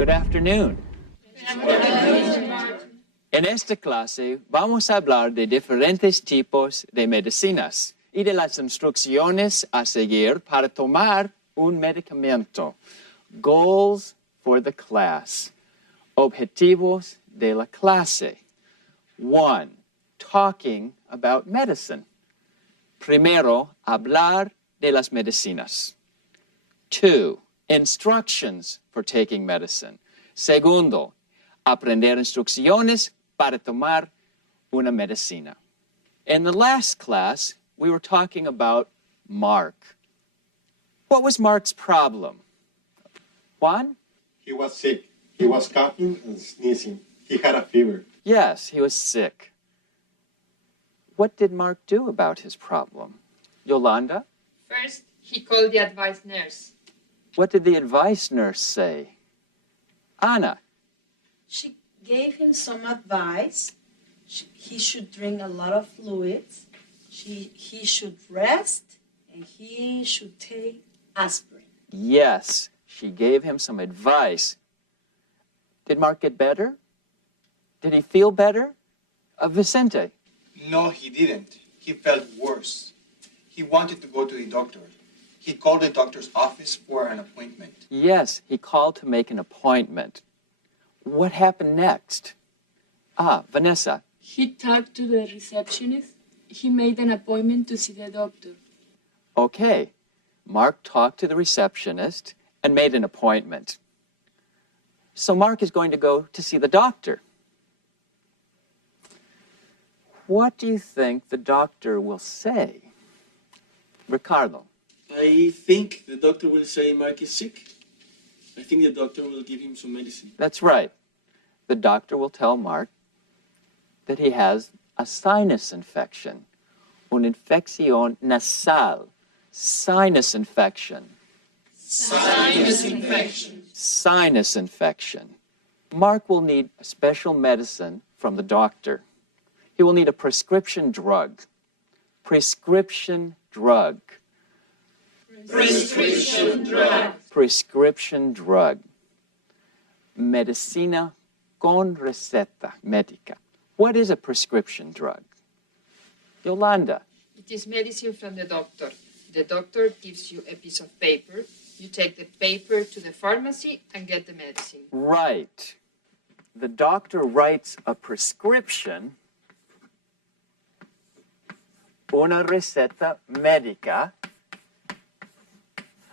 Good afternoon. En esta clase vamos a hablar de diferentes tipos de medicinas y de las instrucciones a seguir para tomar un medicamento. Goals for the class. Objetivos de la clase. 1. Talking about medicine. Primero, hablar de las medicinas. 2. Instructions for taking medicine. Segundo, aprender instrucciones para tomar una medicina. In the last class, we were talking about Mark. What was Mark's problem? Juan? He was sick. He was coughing and sneezing. He had a fever. Yes, he was sick. What did Mark do about his problem? Yolanda? First, he called the advice nurse. What did the advice nurse say? Anna? She gave him some advice. He should drink a lot of fluids. He should rest, and he should take aspirin. Yes, she gave him some advice. Did Mark get better? Did he feel better? Vicente? No, he didn't. He felt worse. He wanted to go to the doctor. He called the doctor's office for an appointment. Yes, he called to make an appointment. What happened next? Vanessa. He talked to the receptionist. He made an appointment to see the doctor. Okay. Mark talked to the receptionist and made an appointment. So Mark is going to go to see the doctor. What do you think the doctor will say? Ricardo. I think the doctor will say Mark is sick. I think the doctor will give him some medicine. That's right. The doctor will tell Mark that he has a sinus infection, una infección nasal, sinus infection. Sinus infection. Sinus infection. Mark will need a special medicine from the doctor. He will need a prescription drug. Prescription drug. Prescription drug. Prescription drug. Medicina con receta médica. What is a prescription drug? Yolanda. It is medicine from the doctor. The doctor gives you a piece of paper. You take the paper to the pharmacy and get the medicine. Right. The doctor writes a prescription, una receta médica.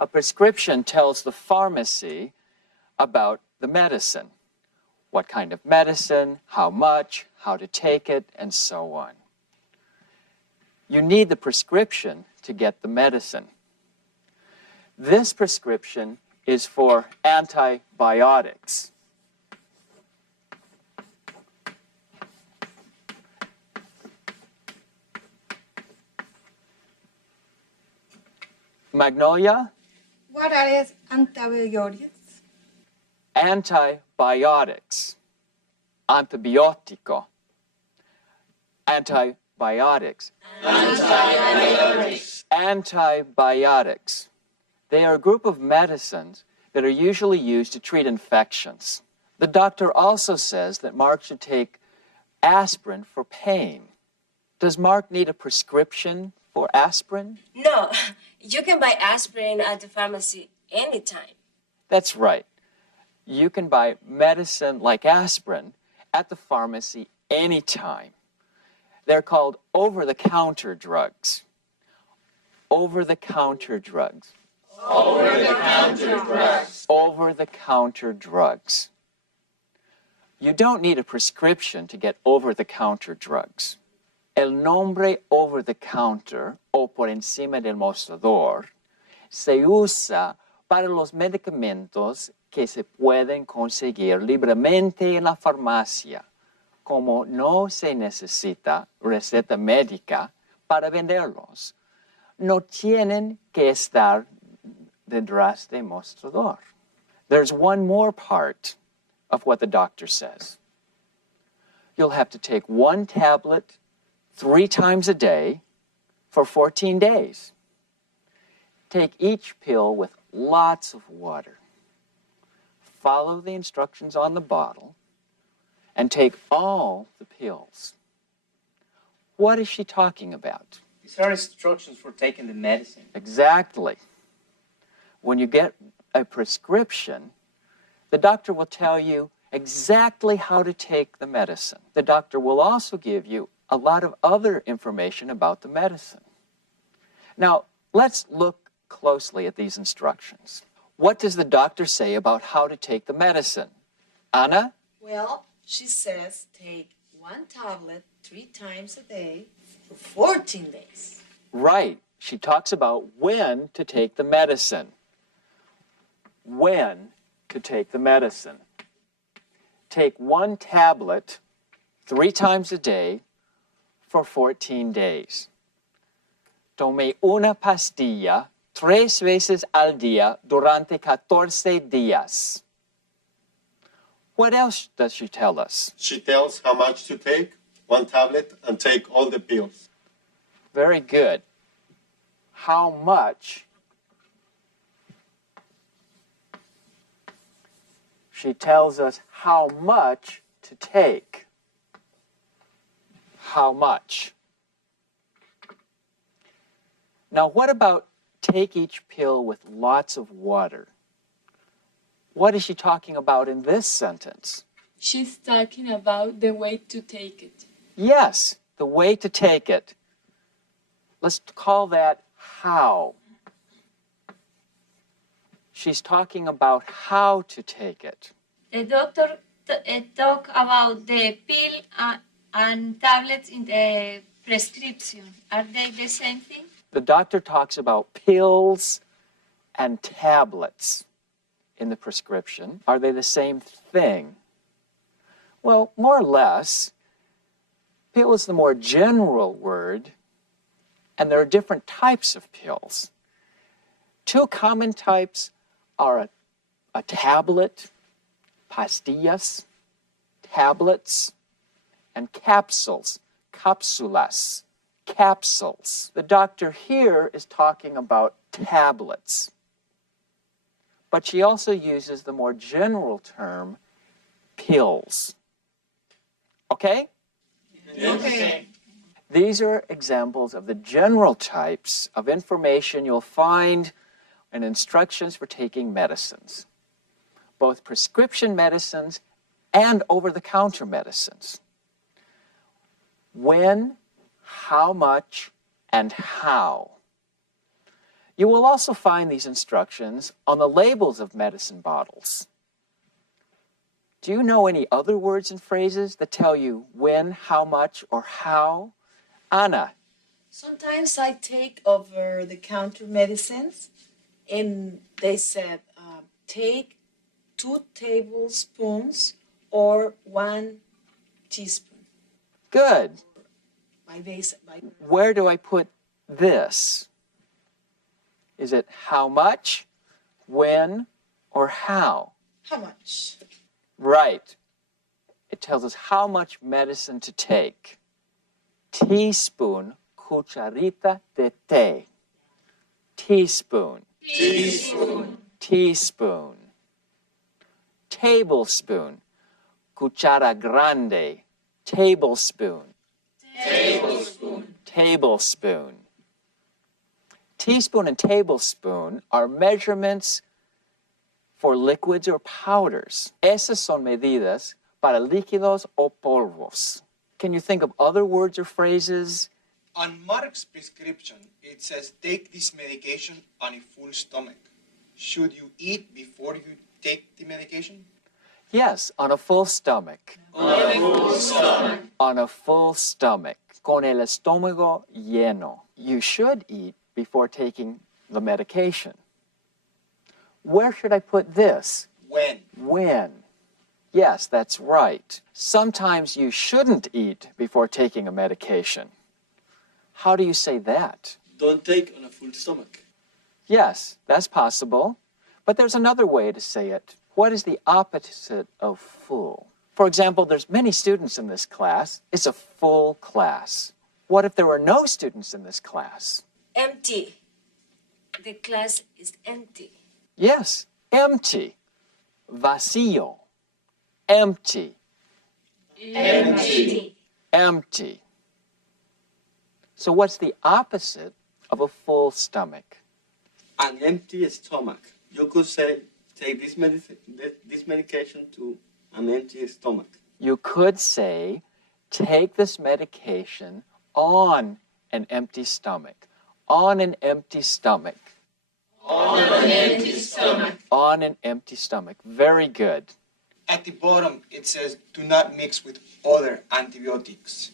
A prescription tells the pharmacy about the medicine. What kind of medicine, how much, how to take it, and so on. You need the prescription to get the medicine. This prescription is for antibiotics. Magnolia? What are antibiotics? Antibiotics. Antibiótico. Antibiotics. Antibiotics. Antibiotics. They are a group of medicines that are usually used to treat infections. The doctor also says that Mark should take aspirin for pain. Does Mark need a prescription for aspirin? No, you can buy aspirin at the pharmacy anytime. That's right. You can buy medicine like aspirin at the pharmacy anytime. They're called over-the-counter drugs. Over-the-counter drugs. Over-the-counter drugs. Over-the-counter drugs. You don't need a prescription to get over-the-counter drugs. El nombre over-the-counter o por encima del mostrador se usa para los medicamentos que se pueden conseguir libremente en la farmacia, como no se necesita receta médica para venderlos. No tienen que estar detrás del mostrador. There's one more part of what the doctor says. You'll have to take one tablet 3 times a day for 14 days. Take each pill with lots of water. follow the instructions on the bottle and take all the pills. What is she talking about? These are instructions for taking the medicine. Exactly. When you get a prescription, the doctor will tell you exactly how to take the medicine. The doctor will also give you a lot of other information about the medicine. Now, let's look closely at these instructions. What does the doctor say about how to take the medicine? Anna? Well, she says take 1 tablet 3 times a day for 14 days. Right. She talks about when to take the medicine. When to take the medicine. Take 1 tablet 3 times a day for 14 days. Tome una pastilla 3 veces al día durante 14 días. What else does she tell us? She tells how much to take, 1 tablet, and take all the pills. Very good. How much? She tells us how much to take. How much? Now, what about take each pill with lots of water? What is she talking about in this sentence? She's talking about the way to take it. Yes, the way to take it. Let's call that how. She's talking about how to take it. The doctor talk about the pill and tablets in the prescription. Are they the same thing? The doctor talks about pills and tablets in the prescription. Are they the same thing? Well, more or less. Pill is the more general word, and there are different types of pills. 2 common types are a tablet, pastillas, tablets, and capsules, cápsulas, capsules. The doctor here is talking about tablets, but she also uses the more general term pills. Okay? Yes. Okay. These are examples of the general types of information you'll find in instructions for taking medicines, both prescription medicines and over-the-counter medicines. When, how much, and how. You will also find these instructions on the labels of medicine bottles. Do you know any other words and phrases that tell you when, how much, or how? Anna? Sometimes I take over-the-counter medicines, and they said take 2 tablespoons or 1 teaspoon. Good. By Where do I put this? Is it how much, when, or how? how much? Right. It tells us how much medicine to take. Teaspoon, cucharita de té. Teaspoon. Teaspoon. Teaspoon. Tablespoon, cuchara grande. Tablespoon. Tablespoon. Tablespoon. Teaspoon and tablespoon are measurements for liquids or powders. Esas son medidas para líquidos o polvos. Can you think of other words or phrases? On Mark's prescription, it says take this medication on a full stomach. Should you eat before you take the medication? Yes, on a full stomach. On a full stomach. On a full stomach. Con el estómago lleno. You should eat before taking the medication. Where should I put this? When? When. Yes, that's right. Sometimes you shouldn't eat before taking a medication. How do you say that? Don't take on a full stomach. Yes, that's possible. But there's another way to say it. What is the opposite of full? For example, there's many students in this class. It's a full class. What if there were no students in this class? Empty. The class is empty. Yes, empty. vacío, empty, Empty. empty. So what's the opposite of a full stomach? An empty stomach. You could say, take this medication to an empty stomach. You could say, take this medication on an empty stomach. On an empty stomach. On an empty stomach. On an empty stomach. Very good. At the bottom, it says, do not mix with other antibiotics.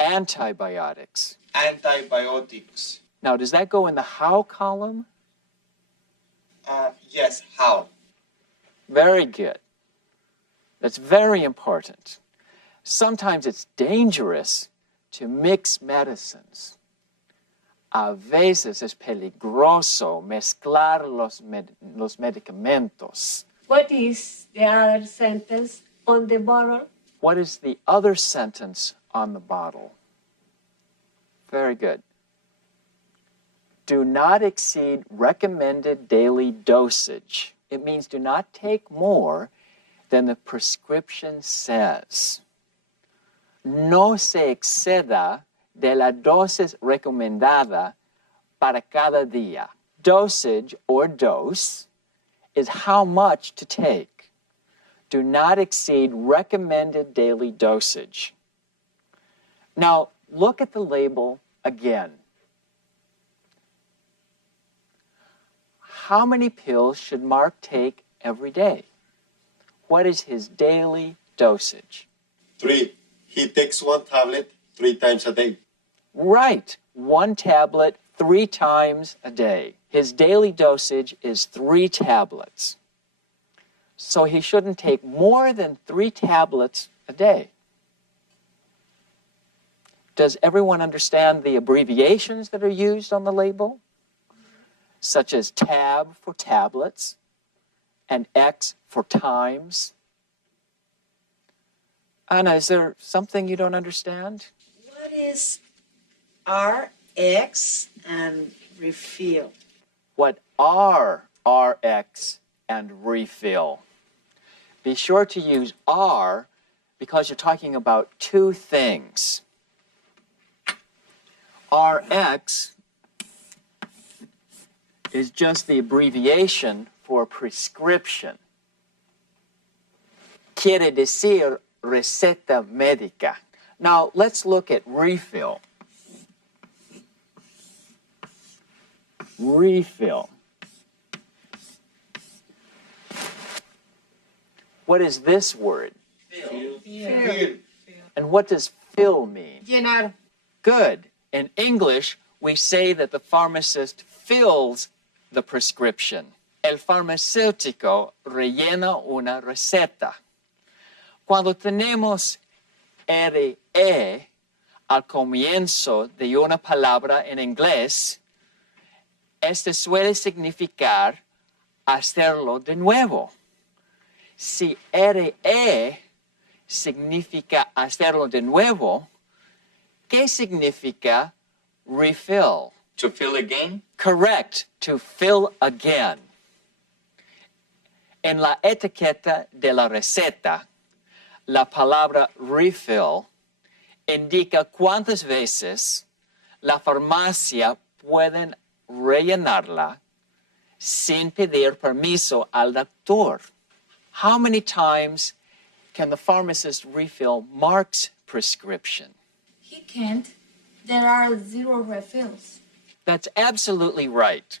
Antibiotics. Antibiotics. Now, does that go in the how column? Yes, how? Very good. That's very important. Sometimes it's dangerous to mix medicines. A veces es peligroso mezclar los medicamentos. What is the other sentence on the bottle? What is the other sentence on the bottle? Very good. Do not exceed recommended daily dosage. It means do not take more than the prescription says. No se exceda de la dosis recomendada para cada día. Dosage or dose is how much to take. Do not exceed recommended daily dosage. Now, look at the label again. How many pills should Mark take every day? What is his daily dosage? 3. He takes 1 tablet 3 times a day. Right, 1 tablet 3 times a day. His daily dosage is 3 tablets. So he shouldn't take more than 3 tablets a day. Does everyone understand the abbreviations that are used on the label? Such as tab for tablets and X for times. Anna, is there something you don't understand? What is RX and refill? What are RX and refill? Be sure to use R because you're talking about 2 things. RX is just the abbreviation for prescription. Quiere decir receta médica. Now, let's look at refill. Refill. What is this word? Fill. And what does fill mean? Llenar. Good. In English, we say that the pharmacist fills the prescription. El farmacéutico rellena una receta. Cuando tenemos RE al comienzo de una palabra en inglés, este suele significar hacerlo de nuevo. Si RE significa hacerlo de nuevo, ¿qué significa refill? To fill again? Correct, to fill again. En la etiqueta de la receta, la palabra refill indica cuántas veces la farmacia pueden rellenarla sin pedir permiso al doctor. How many times can the pharmacist refill Mark's prescription? He can't. There are 0 refills. That's absolutely right.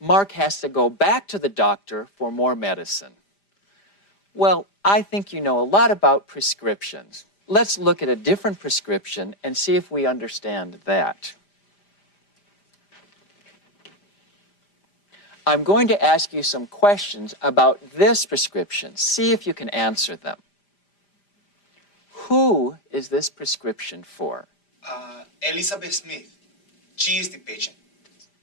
Mark has to go back to the doctor for more medicine. Well, I think you know a lot about prescriptions. Let's look at a different prescription and see if we understand that. I'm going to ask you some questions about this prescription. See if you can answer them. Who is this prescription for? Elizabeth Smith. She is the patient.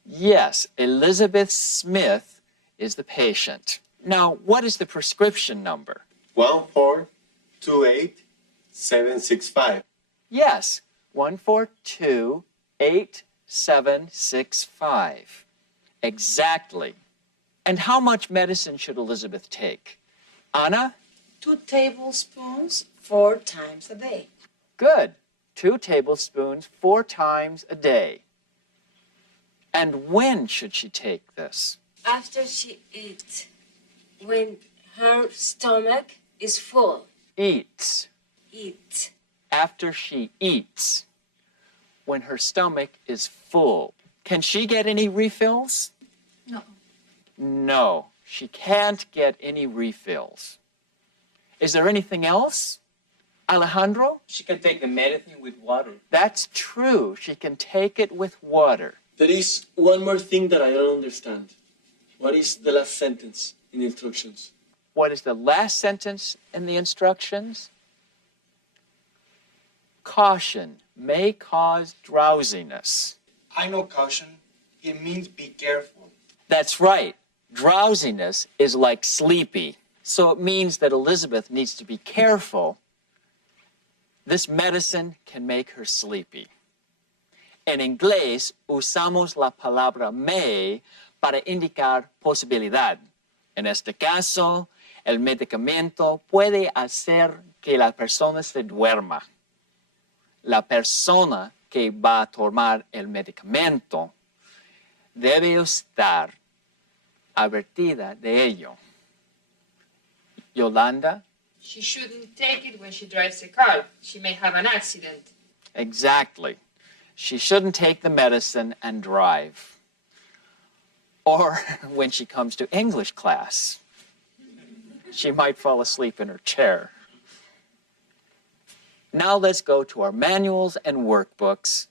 Yes, Elizabeth Smith is the patient. Now, what is the prescription number? 1428765. Yes, 1428765. Exactly. And how much medicine should Elizabeth take? Anna? 2 tablespoons 4 times a day. Good. 2 tablespoons 4 times a day. And when should she take this? After she eats, when her stomach is full. Eats. Eat. After she eats. When her stomach is full. Can she get any refills? No. No, she can't get any refills. Is there anything else? Alejandro? She can take the medicine with water. That's true. She can take it with water. There is one more thing that I don't understand. What is the last sentence in the instructions? What is the last sentence in the instructions? Caution may cause drowsiness. I know caution. It means be careful. That's right. Drowsiness is like sleepy. So it means that Elizabeth needs to be careful. This medicine can make her sleepy. En inglés usamos la palabra may para indicar posibilidad. En este caso, el medicamento puede hacer que la persona se duerma. La persona que va a tomar el medicamento debe estar advertida de ello. Yolanda? She shouldn't take it when she drives a car. She may have an accident. Exactly. She shouldn't take the medicine and drive. Or when she comes to English class, she might fall asleep in her chair. Now let's go to our manuals and workbooks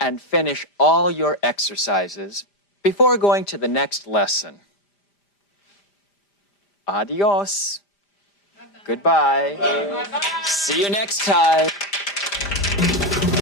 and finish all your exercises before going to the next lesson. Adios. Goodbye. See you next time.